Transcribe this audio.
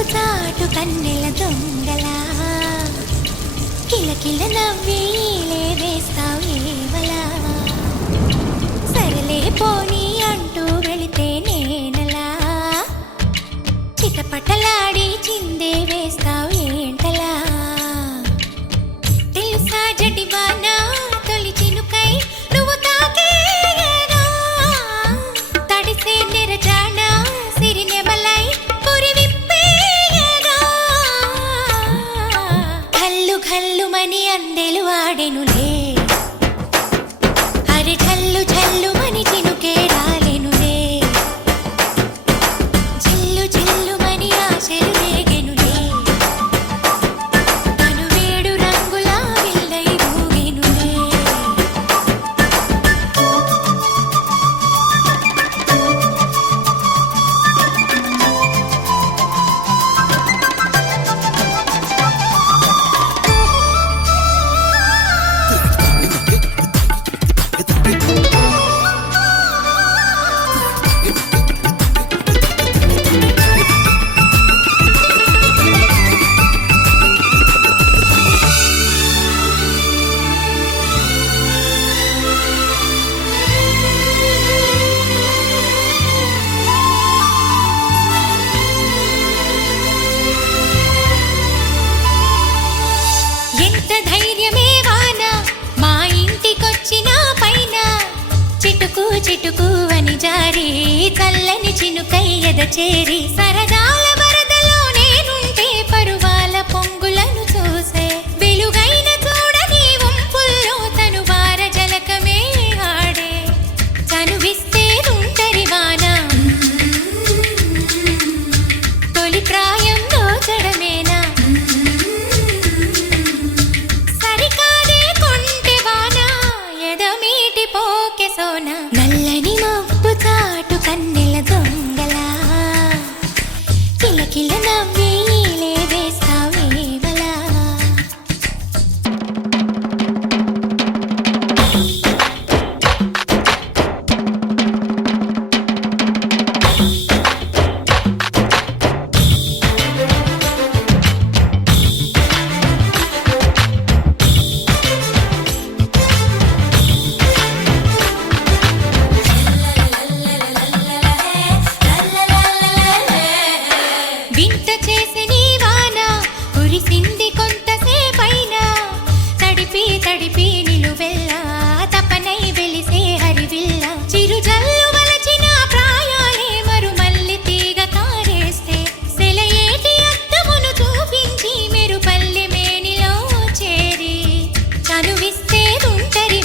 మబ్బు చాటు కన్నెల దొంగలా కిలకిల నవ్వి వేస్తావు ఏవలా సరలే పోనీ అంటూ వెళితే నేనలా చిటపటలాడి చిందే వేస్తావు ఏంటలా తెలుసా జడివానా తొలి చినుకై నువ్వు తాకేయగా తడిసే నిరజానా సిరినెమలై పురి విప్పేయగా ఘల్లు ఘల్లుమని అందెలు ఆడెనులే అరె ఝల్లు ఝల్లుమని చినుకే రాలెనులే జిల్లు జిల్లుమని ఆశలు రేగెనులే తను వేడు రంగులా విల్లై ఊగెనులే ఎంత ధైర్యమే వాన మా ఇంటికొచ్చిన పైన చిటుకు చిటుకు అని జారి చల్లని చినుకై ఎద చేరి సరదాల వరదలో నేనుంటే పరువాల పొంగులను చూసే వెలుగైన చూడని వంపుల్లో తను వార జలకమే ఆడే చనువిస్తే తుంటరి వాన తొలి ప్రాయం దోచడమేనా సరికాదే కొంటె వాన ఎదమీటి పోకె సోన నల్లని మబ్బు చాటు కన్నెల దొంగలా కిలకిల నవ్వి వేస్తావేవలా వింత చేసి నీ వాన కురిసింది కొంతసేపైనా తడిపి తడిపి నిలువెల్లా తపనై వెలిసే హరివిల్ల చిరుజల్లు వలచిన ప్రాయాలే మరుమల్లి తీగ కారేస్తే సెలయేటి అద్దమును చూపించి మెరుపల్లి మేనిలో చేరి చనువిస్తే తుంటరి